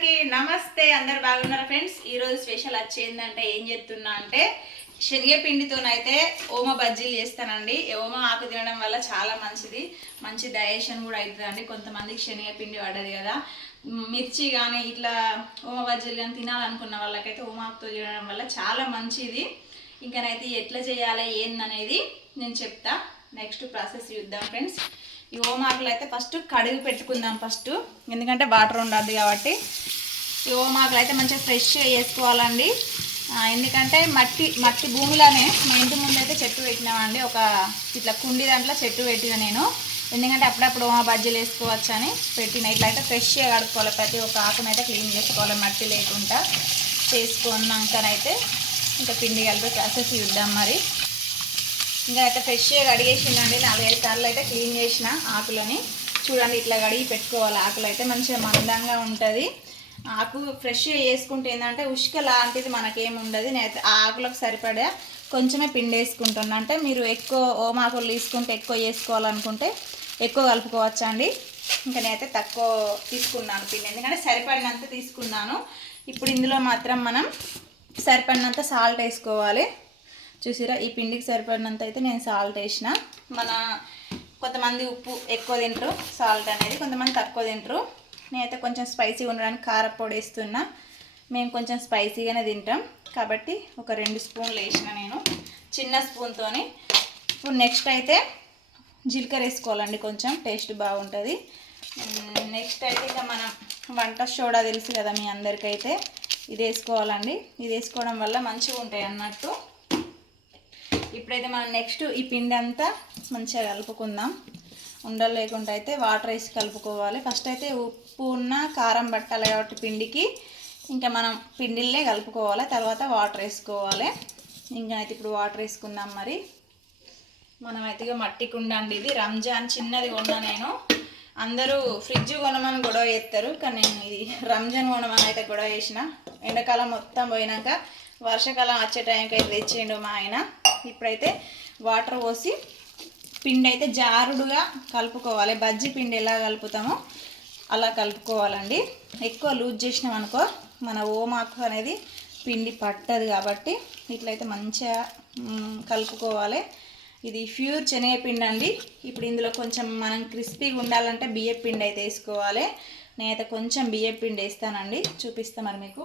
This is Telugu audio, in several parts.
అందరికీ నమస్తే అందరు బాగున్నారు ఫ్రెండ్స్? ఈరోజు స్పెషల్ వచ్చేందంటే ఏం చేస్తున్నా అంటే శనగపిండితోనైతే ఓమ బజ్జీలు చేస్తానండి. ఓమ ఆకు తినడం వల్ల చాలా మంచిది. మంచి డైజెషన్ కూడా అవుతుందండి కొంతమందికి శనగపిండి పడదు కదా. మిర్చి కానీ ఇట్లా ఓమ బజ్జీలు కానీ తినాలనుకున్న వాళ్ళకైతే ఓమాకుతో తినడం వల్ల చాలా మంచిది. ఇంకనైతే ఎట్లా చేయాలి ఏందనేది నేను చెప్తా. నెక్స్ట్ ప్రాసెస్ చూద్దాం ఫ్రెండ్స్. ఈ ఓమాకులు అయితే ఫస్ట్ కడిగి పెట్టుకుందాం ఫస్ట్. ఎందుకంటే వాటర్ ఉండద్దు కాబట్టి. ఈ ఓమాకులు అయితే మంచిగా ఫ్రెష్గా వేసుకోవాలండి. ఎందుకంటే మట్టి మట్టి భూమిలోనే మా ఇంటి ముందు అయితే చెట్టు పెట్టినామండి. ఒక ఇట్లా కుండి దాంట్లో చెట్టు పెట్టిన నేను. ఎందుకంటే అప్పుడప్పుడు ఓమా బజ్జీలు వేసుకోవచ్చు అని పెట్టిన. ఇట్లా అయితే ఫ్రెష్గా కడుక్కోవాలి. ప్రతి ఒక్క ఆకునైతే క్లీన్ చేసుకోవాలి. మట్టి లేకుండా. చేసుకున్నాకనైతే ఇంకా పిండి కలిపి ప్రాసెస్ చూద్దాం మరి. ఇంకా అయితే ఫ్రెష్గా కడిగేసిందండి నాలుగైదు సార్లు అయితే క్లీన్ చేసిన ఆకులని. చూడండి ఇట్లా కడిగి పెట్టుకోవాలి. ఆకులు అయితే మంచిగా మందంగా ఉంటుంది. ఆకు ఫ్రెష్గా వేసుకుంటే ఏంటంటే ఉష్క లాంటిది మనకేం ఉండదు నేనైతే ఆ ఆకులకు సరిపడా కొంచెమే పిండి వేసుకుంటున్నా. అంటే మీరు ఎక్కువ ఓమాకులు తీసుకుంటే ఎక్కువ వేసుకోవాలనుకుంటే ఎక్కువ కలుపుకోవచ్చు అండి ఇంకా నేనైతే తక్కువ తీసుకున్నాను పిండి. ఎందుకంటే సరిపడినంత తీసుకున్నాను. ఇప్పుడు ఇందులో మాత్రం మనం సరిపడినంత సాల్ట్ వేసుకోవాలి. చూసిరా? ఈ పిండికి సరిపడినంత అయితే నేను సాల్ట్ వేసిన. మన కొంతమంది ఉప్పు ఎక్కువ తింటారు సాల్ట్ అనేది కొంతమంది తక్కువ తింటారు. నేనైతే కొంచెం స్పైసీగా ఉండడానికి కారపొడి వేస్తున్నా. మేము కొంచెం స్పైసీగానే తింటాం. కాబట్టి ఒక రెండు స్పూన్లు వేసిన నేను. చిన్న స్పూన్తోని ఇప్పుడు నెక్స్ట్ అయితే జీలకర్ర వేసుకోవాలండి కొంచెం టేస్ట్ బాగుంటుంది. నెక్స్ట్ అయితే ఇక మనం వంట సోడా తెలుసు కదా మీ అందరికైతే. ఇది వేసుకోవాలండి. ఇది వేసుకోవడం వల్ల మంచిగా ఉంటాయి అన్నట్టు. ఇప్పుడైతే మనం నెక్స్ట్ ఈ పిండి అంతా మంచిగా కలుపుకుందాం. ఉండలు లేకుండా అయితే వాటర్ వేసి కలుపుకోవాలి. ఫస్ట్ అయితే ఉప్పు ఉన్న కారం పట్టాలి కాబట్టి పిండికి. ఇంకా మనం పిండిల్నే కలుపుకోవాలి. తర్వాత వాటర్ వేసుకోవాలి. ఇంకా అయితే ఇప్పుడు వాటర్ వేసుకుందాం మరి. మనం అయితే మట్టి కుండ అండి ఇది. రంజాన్ చిన్నది కొన్నా నేను. అందరూ ఫ్రిడ్జ్ కొనమని గొడవ చేస్తారు. కానీ నేను ఇది రంజాన్ కొనమని అయితే గొడవ చేసిన. ఎండాకాలం మొత్తం పోయినాక వర్షాకాలం వచ్చే టైంకి అయితే తెచ్చిండు మా ఆయన. ఇప్పుడైతే వాటర్ పోసి పిండి అయితే జారుడుగా కలుపుకోవాలి. బజ్జీ పిండి ఎలా కలుపుతామో అలా కలుపుకోవాలండి. ఎక్కువ లూజ్ చేసినాం అనుకో మన ఓమాకు అనేది పిండి పట్టదు కాబట్టి ఇట్లయితే మంచిగా కలుపుకోవాలి. ఇది ప్యూర్ శనగపిండి అండి. ఇప్పుడు ఇందులో కొంచెం మనం క్రిస్పీగా ఉండాలంటే బియ్య పిండి అయితే వేసుకోవాలి. నేనైతే కొంచెం బియ్య పిండి వేస్తానండి. చూపిస్తా మరి మీకు.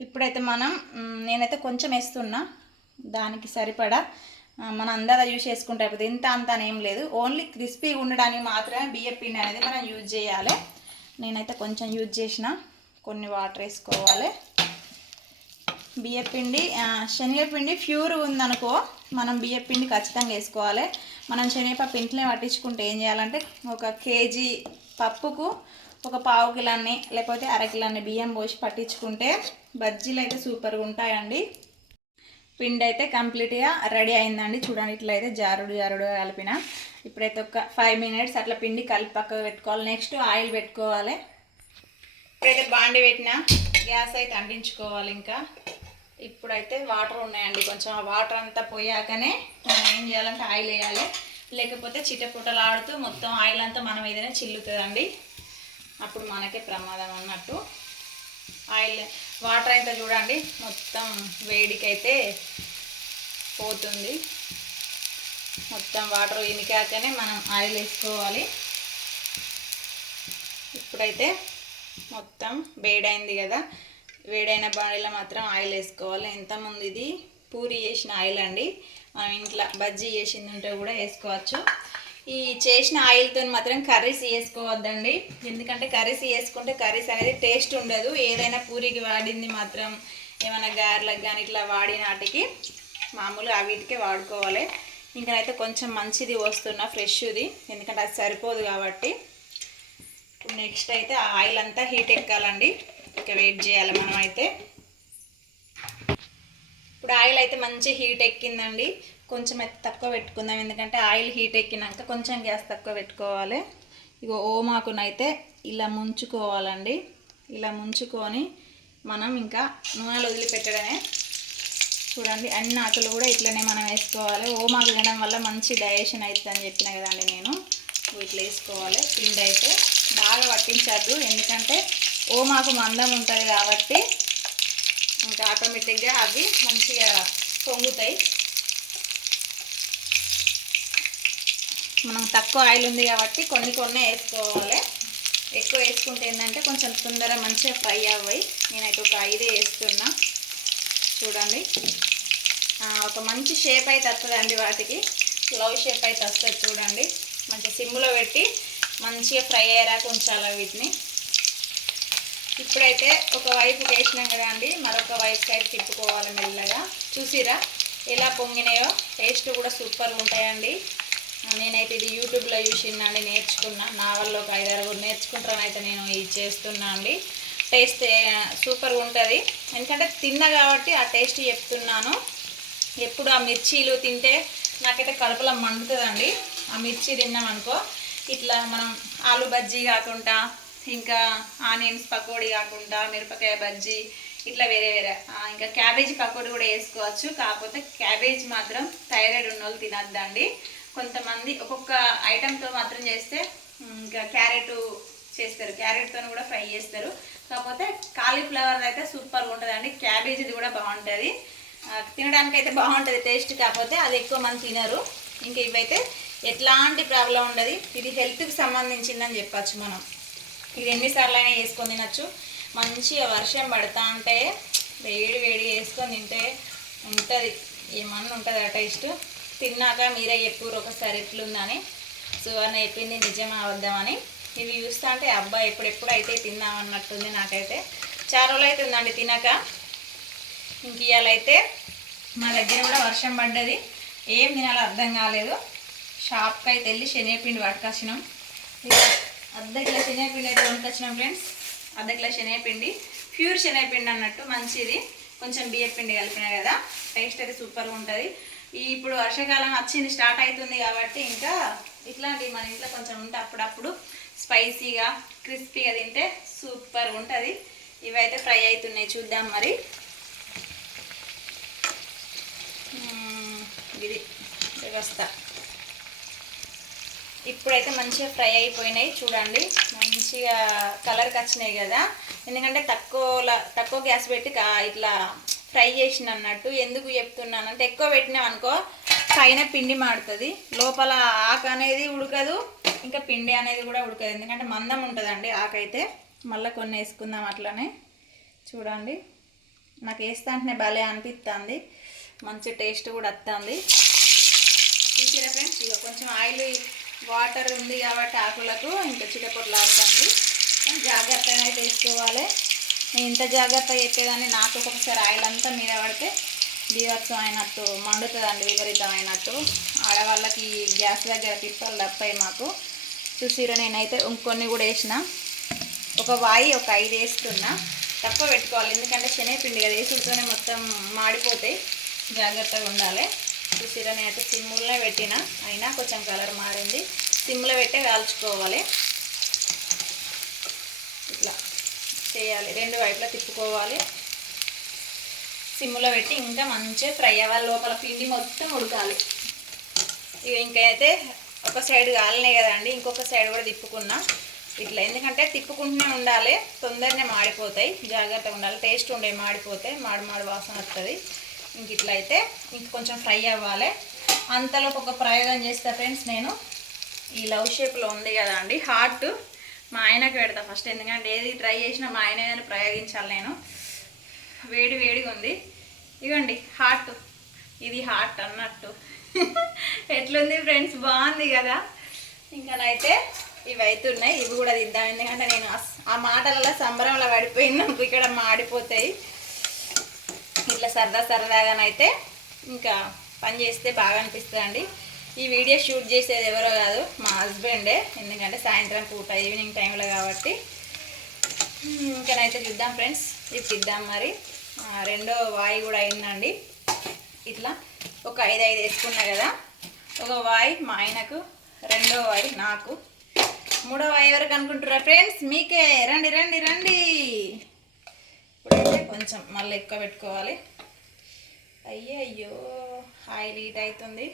ఇప్పుడైతే మనం నేనైతే కొంచెం వేస్తున్నా. దానికి సరిపడా. మనం అందరూ యూజ్ చేసుకుంటే అయిపోతుంది ఇంత అంత అని ఏం లేదు. ఓన్లీ క్రిస్పీగా ఉండడానికి మాత్రమే బియ్యం పిండి అనేది మనం యూజ్ చేయాలి. నేనైతే కొంచెం యూజ్ చేసిన. కొన్ని వాటర్ వేసుకోవాలి. బియ్యపిండి శనగపిండి ప్యూర్ ఉందనుకో మనం బియ్యపిండి ఖచ్చితంగా వేసుకోవాలి. మనం శనగపప్పు ఇంట్లోనే పట్టించుకుంటే ఏం చేయాలంటే ఒక కేజీ పప్పుకు ఒక పావు కిలాన్ని లేకపోతే అర కిలాన్ని బియ్యం పోసి పట్టించుకుంటే బజ్జీలు అయితే సూపర్గా ఉంటాయండి. పిండి అయితే కంప్లీట్గా రెడీ అయిందండి. చూడండి ఇట్లా అయితే జారుడు జారుడు కలిపిన. ఇప్పుడైతే ఒక ఫైవ్ మినిట్స్ అట్లా పిండి కలిపి పక్కకు పెట్టుకోవాలి. నెక్స్ట్ ఆయిల్ పెట్టుకోవాలి. ఇప్పుడైతే బాండి పెట్టిన. గ్యాస్ అయితే అంటించుకోవాలి ఇంకా. ఇప్పుడైతే వాటర్ ఉన్నాయండి కొంచెం. ఆ వాటర్ అంతా పోయాకనే మనం ఏం చేయాలంటే ఆయిల్ వేయాలి. లేకపోతే చిట్టపుట్టలు ఆడుతూ మొత్తం ఆయిల్ అంతా మనం ఏదైనా చిల్లుతుందండి. అప్పుడు మనకే ప్రమాదం అన్నట్టు. ఆయిల్ వాటర్ అయితే చూడండి. మొత్తం వేడికైతే పోతుంది. మొత్తం వాటర్ ఇనికాకనే మనం ఆయిల్ వేసుకోవాలి. ఇప్పుడైతే మొత్తం వేడైంది కదా. వేడైన బాడీలో మాత్రం ఆయిల్ వేసుకోవాలి. ఎంతమంది ఇది పూరి చేసిన ఆయిల్ అండి. మనం ఇంట్లో బజ్జీ చేసింది ఉంటే కూడా వేసుకోవచ్చు. ఈ చేసిన ఆయిల్తో మాత్రం కర్రీస్ వేసుకోవద్దండి. ఎందుకంటే కర్రీస్ వేసుకుంటే కర్రీస్ అనేది టేస్ట్ ఉండదు. ఏదైనా పూరికి వాడింది మాత్రం ఏమైనా గారెలకు కానీ ఇట్లా వాడిన వాటికి మామూలుగా వీటికే వాడుకోవాలి. ఇంకనైతే కొంచెం మంచిది వస్తున్నా ఫ్రెష్ది. ఎందుకంటే అది సరిపోదు కాబట్టి. నెక్స్ట్ అయితే ఆ ఆయిల్ అంతా హీట్ ఎక్కాలండి. ఇక వెయిట్ చేయాలి మనం అయితే ఇప్పుడు ఆయిల్ అయితే మంచి హీట్ ఎక్కిందండి. కొంచెం అయితే తక్కువ పెట్టుకుందాం. ఎందుకంటే ఆయిల్ హీట్ ఎక్కినాక కొంచెం గ్యాస్ తక్కువ పెట్టుకోవాలి. ఇగో ఓమాకునైతే ఇలా ముంచుకోవాలండి. ఇలా ముంచుకొని మనం ఇంకా నూనెలో వదిలిపెట్టడమే. చూడండి అన్ని ఆకులు కూడా ఇట్లనే మనం వేసుకోవాలి. ఓమాకు తినడం వల్ల మంచి డైజెషన్ అవుతుంది అని చెప్పిన కదండి నేను. ఇట్లా వేసుకోవాలి. పిండి అయితే బాగా పట్టించద్దు. ఎందుకంటే ఓమాకు మందం ఉంటుంది కాబట్టి ఇంకా ఆటోమేటిక్గా అవి మంచిగా పొంగుతాయి. మనం తక్కువ ఆయిల్ ఉంది కాబట్టి కొన్ని కొన్ని వేసుకోవాలి. ఎక్కువ వేసుకుంటే ఏంటంటే కొంచెం తొందరగా మంచిగా ఫ్రై అవ్వయి. నేనైతే ఒక ఐదే వేస్తున్నా. చూడండి. ఒక మంచి షేప్ అయితే వస్తుందండి వాటికి. లవ్ షేప్ అయితే వస్తుంది చూడండి. మంచిగా సిమ్లో పెట్టి మంచిగా ఫ్రై అయ్యేరాక ఉంచాలి వీటిని. ఇప్పుడైతే ఒక వైపు వేసినాం కదా అండి మరొక వైపు సైడ్ తిప్పుకోవాలి మెల్లగా. చూసిరా ఎలా పొంగినాయో టేస్ట్ కూడా సూపర్గా ఉంటాయండి. నేనైతే ఇది యూట్యూబ్లో చూసిందండి నేర్చుకున్నా. నా వల్ల ఒక ఐదారు నేర్చుకుంటానైతే నేను ఇది చేస్తున్నా అండి. టేస్ట్ సూపర్గా ఉంటుంది. ఎందుకంటే తిన్నా కాబట్టి ఆ టేస్ట్ చెప్తున్నాను. ఎప్పుడు ఆ మిర్చీలు తింటే నాకైతే కడుపులో మండుతుందండి. ఆ మిర్చి తిన్నామనుకో ఇట్లా మనం ఆలు బజ్జీ కాకుండా ఇంకా ఆనియన్స్ పకోడీ కాకుండా మిరపకాయ బజ్జీ ఇట్లా వేరే వేరే. ఇంకా క్యాబేజీ పకోడీ కూడా వేసుకోవచ్చు. కాకపోతే క్యాబేజ్ మాత్రం థైరాయిడ్ ఉన్న వాళ్ళు తినద్దండి. కొంతమంది ఒక్కొక్క ఐటెంతో మాత్రం చేస్తే ఇంకా క్యారెట్ చేస్తారు. క్యారెట్తో కూడా ఫ్రై చేస్తారు. కాకపోతే కాలీఫ్లవర్ అయితే సూపర్గా ఉంటుందండి. క్యాబేజీది కూడా బాగుంటుంది. తినడానికి అయితే బాగుంటుంది టేస్ట్ కాకపోతే అది ఎక్కువ మంది తినరు. ఇంకా ఇవైతే ఎట్లాంటి ప్రాబ్లం ఉండదు. ఇది హెల్త్కి సంబంధించిందని చెప్పచ్చు మనం. ఇది ఎన్నిసార్లు అయినా వేసుకొని తినచ్చు. మంచిగా వర్షం పడతా ఉంటే వేడి వేడి వేసుకొని తింటే ఉంటుంది. ఏమన్నా ఉంటుంది ఆ టేస్ట్. తిన్నాక మీరే చెప్పురు ఒకసారి ఎట్లుందని. సువర్ణ చెప్పింది నిజం అవద్దామని ఇవి చూస్తా అంటే అబ్బా ఎప్పుడెప్పుడు అయితే తిందామన్నట్టుంది నాకైతే. చాలా రోజులు అవుతుందండి తినక. ఇంక ఇవాళైతే మా దగ్గర కూడా వర్షం పడ్డది. ఏం తినాలో అర్థం కాలేదు. షాప్కి అయితే వెళ్ళి శనగపిండి పట్టుకొచ్చినాం. ఇక అర్ధ కిలో శనగపిండి అయితే వండుకొచ్చినాం ఫ్రెండ్స్ అర్ధ కిలో శనగపిండి. ప్యూర్ శనగపిండి అన్నట్టు మంచిది. కొంచెం బియ్య పిండి కలిపినా కదా టేస్ట్ అయితే సూపర్గా ఉంటుంది. ఈ ఇప్పుడు వర్షాకాలం వచ్చింది స్టార్ట్ అవుతుంది కాబట్టి ఇంకా ఇట్లాంటివి మన ఇంట్లో కొంచెం ఉంటే అప్పుడప్పుడు స్పైసీగా క్రిస్పీగా తింటే సూపర్గా ఉంటుంది. ఇవైతే ఫ్రై అవుతున్నాయి చూద్దాం మరి. ఇది. వ్యవస్థ ఇప్పుడైతే మంచిగా ఫ్రై అయిపోయినాయి చూడండి. మంచిగా కలర్కి వచ్చినాయి కదా. ఎందుకంటే తక్కువ తక్కువ గ్యాస్ పెట్టి ఇట్లా ఫ్రై చేసిన అన్నట్టు. ఎందుకు చెప్తున్నాను అంటే ఎక్కువ పెట్టినాం అనుకో పైన పిండి మాడుతుంది. లోపల ఆకు అనేది ఉడకదు ఇంకా పిండి అనేది కూడా ఉడకదు. ఎందుకంటే మందం ఉంటుందండి ఆకైతే. మళ్ళీ కొన్ని వేసుకుందాం అట్లనే. చూడండి. నాకు వేస్తా అంటేనే భలే అనిపిస్తుంది మంచి టేస్ట్ కూడా వస్తుంది చూసారా ఫ్రెండ్స్ ఇక కొంచెం ఆయిల్ వాటర్ ఉంది కాబట్టి ఆకులకు ఇంకా చిటపొట్లాడుతుంది కానీ జాగ్రత్తగా అయితే వేసుకోవాలి. నేను ఇంత జాగ్రత్త చెప్పేదాన్ని నాకు ఒక్కొక్కసారి ఆయిల్ అంతా మీద పడితే బీభత్సం అయినట్టు మండుతుందండి విపరీతమైనట్టు. ఆడవాళ్ళకి గ్యాస్ దగ్గర తిప్పాలి తప్పాయి మాకు. చూసిరా నేనైతే ఇంకొన్ని కూడా వేసిన. ఒక వాయి ఒక ఐదు వేస్తున్నా. తక్కువ పెట్టుకోవాలి ఎందుకంటే శనగపిండి కదా వేసుడుతోనే మొత్తం మాడిపోతాయి. జాగ్రత్తగా ఉండాలి. చూసిరా నేనైతే సిమ్ములనే పెట్టిన. అయినా కొంచెం కలర్ మారింది. సిమ్లో పెట్టే కాల్చుకోవాలి. ఇట్లా చేయాలి. రెండు వైపులా తిప్పుకోవాలి. సిమ్లో పెట్టి ఇంకా మంచిగా ఫ్రై అవ్వాలి. లోపల పిండి మొత్తం ఉడకాలి. ఇక ఇంకైతే ఒక సైడ్ కాలనే కదండి. ఇంకొక సైడ్ కూడా తిప్పుకున్నా. ఇట్లా ఎందుకంటే తిప్పుకుంటూనే ఉండాలి. తొందరనే మాడిపోతాయి. జాగ్రత్తగా ఉండాలి. టేస్ట్ ఉండే మాడిపోతాయి మాడి మాడి వాసన వస్తుంది ఇంక ఇట్లా అయితే ఇంక కొంచెం ఫ్రై అవ్వాలి. అంతలోపు ఒక ప్రయోగం చేస్తా ఫ్రెండ్స్ నేను. ఈ లవ్ షేప్లో ఉంది కదా అండి హార్ట్ మా ఆయనకి పెడతా ఫస్ట్. ఎందుకంటే ఏది ట్రై చేసినా మా ఆయన ప్రయోగించాలి నేను. వేడి వేడిగా ఉంది. ఇవ్వండి హార్ట్. ఇది హార్ట్ అన్నట్టు. ఎట్లుంది ఫ్రెండ్స్? బాగుంది కదా. ఇంకానైతే ఇవి అవుతున్నాయి ఇవి కూడా తిద్దాం ఎందుకంటే నేను ఆ మాటలలో సంబరంలో పడిపోయినాకు ఇక్కడ మాడిపోతాయి. ఇట్లా సరదా సరదాగానైతే ఇంకా పని చేస్తే బాగా అనిపిస్తుందండి. ఈ వీడియో షూట్ చేసేది ఎవరో కాదు మా హస్బెండే. ఎందుకంటే సాయంత్రం పూట ఈవినింగ్ టైంలో కాబట్టి. ఇంకనైతే చూద్దాం ఫ్రెండ్స్. ఇది తిద్దాం మరి. రెండో వాయి కూడా అయిందండి. ఇట్లా ఒక ఐదు ఐదు వేసుకున్నా కదా. ఒక వాయి మా ఆయనకు రెండో వాయి నాకు. మూడో వాయి ఎవరికి అనుకుంటున్నారా ఫ్రెండ్స్? మీకే. రండి రండి రండి. ఇప్పుడైతే కొంచెం మళ్ళీ ఎక్కువ పెట్టుకోవాలి. అయ్యో అయ్యో ఆయిల్ హీట్ అవుతుంది.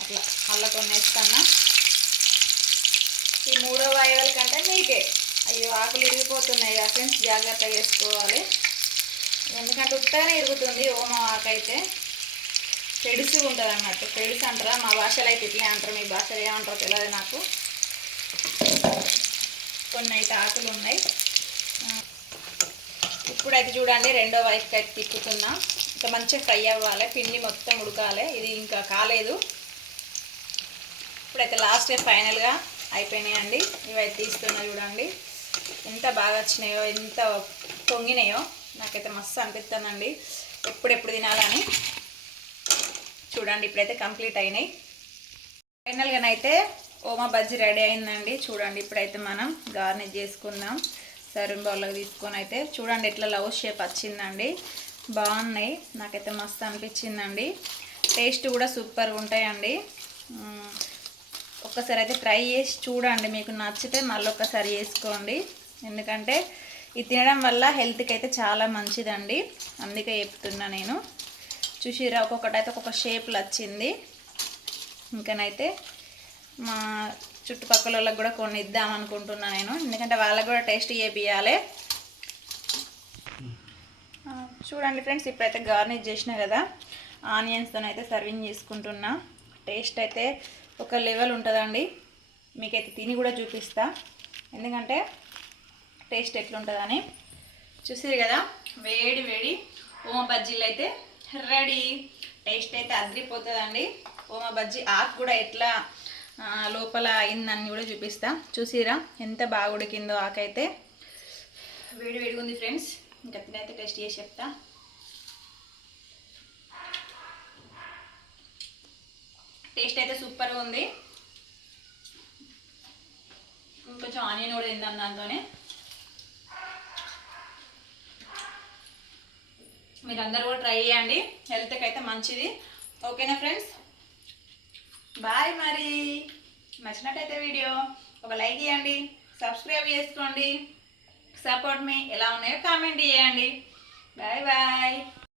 అట్లా మళ్ళీ కొన్ని వేస్తున్నా ఈ మూడో వాయువుల కంటే మీకే. అయ్యో ఆకులు ఇరిగిపోతున్నాయి కదా ఫ్రెండ్స్ జాగ్రత్తగా వేసుకోవాలి. ఎందుకంటే ఉత్తగానే ఇరుగుతుంది ఓమ ఆకు అయితే తెడిసి ఉంటుంది అన్నట్టు తెడిసి అంటారా? మా భాషలో అయితే ఇట్లా అంటారు. మీ భాషలో ఏమంటారో తెలియదు నాకు. కొన్ని అయితే ఆకులు ఉన్నాయి ఇప్పుడైతే చూడండి రెండో వైపుకి అయితే తిప్పుతున్నా. ఇంకా మంచిగా ఫ్రై అవ్వాలి పిండి మొత్తం ఉడకాలి. ఇది ఇంకా కాలేదు. ఇప్పుడైతే లాస్ట్ ఫైనల్గా అయిపోయినాయండి. ఇవైతే తీస్తున్నా చూడండి. ఎంత బాగా వచ్చినాయో ఎంత పొంగినాయో నాకైతే మస్తు అనిపిస్తుందండి. ఎప్పుడెప్పుడు తినాలని చూడండి ఇప్పుడైతే కంప్లీట్ అయినాయి. ఫైనల్గానైతే ఓమా బజ్జీ రెడీ అయిందండి. చూడండి ఇప్పుడైతే మనం గార్నిష్ చేసుకుందాం. సర్వింగ్ బౌల్లోకి తీసుకొని అయితే చూడండి ఎట్లా లవ్ షేప్ వచ్చిందండి. బాగున్నాయి. నాకైతే మస్తు అనిపించిందండి. టేస్ట్ కూడా సూపర్గా ఉంటాయండి. ఒక్కసారి అయితే ట్రై చేసి చూడండి. మీకు నచ్చితే మళ్ళీ ఒక్కసారి చేసుకోండి ఎందుకంటే ఇది తినడం వల్ల హెల్త్కి అయితే చాలా మంచిదండి. అందుకే చెప్తున్నా నేను. చూసిరా ఒక్కొక్కటి అయితే ఒక్కొక్క షేప్లో వచ్చింది. ఇంకనైతే మా చుట్టుపక్కల వాళ్ళకి కూడా కొన్ని ఇద్దాం అనుకుంటున్నా నేను. ఎందుకంటే వాళ్ళకి కూడా టేస్ట్ చేపియాలి చూడండి ఫ్రెండ్స్ ఇప్పుడైతే గార్నిష్ చేసిన కదా ఆనియన్స్తో అయితే సర్వింగ్ చేసుకుంటున్నా. టేస్ట్ అయితే ఒక లెవెల్ ఉంటుందండి. మీకైతే తిని కూడా చూపిస్తా. ఎందుకంటే టేస్ట్ ఎట్లుంటుందని. చూసారు కదా వేడి వేడి ఓమ బజ్జీలు అయితే రెడీ. టేస్ట్ అయితే అదిరిపోతుందండి. ఓమ బజ్జీ ఆకు కూడా ఎట్లా లోపల అయిందని కూడా చూపిస్తా. చూసిరా? ఎంత బాగా ఉడికిందో ఆకైతే. వేడి వేడిగా ఉంది ఫ్రెండ్స్. ఇంకా తినైతే టేస్ట్ చేసి చెప్తా. టేస్ట్ అయితే సూపర్గా ఉంది. ఇంకొంచెం ఆనియన్ కూడా తిందాం దాంతోనే. మీరందరూ కూడా ట్రై చేయండి. హెల్త్కి అయితే మంచిది. ఓకేనా ఫ్రెండ్స్? బాయ్ మరి. నచ్చినట్టయితే వీడియో ఒక లైక్ చేయండి సబ్స్క్రైబ్ చేసుకోండి సపోర్ట్ మీ. ఎలా ఉన్నాయో కామెంట్ చేయండి. Bye bye.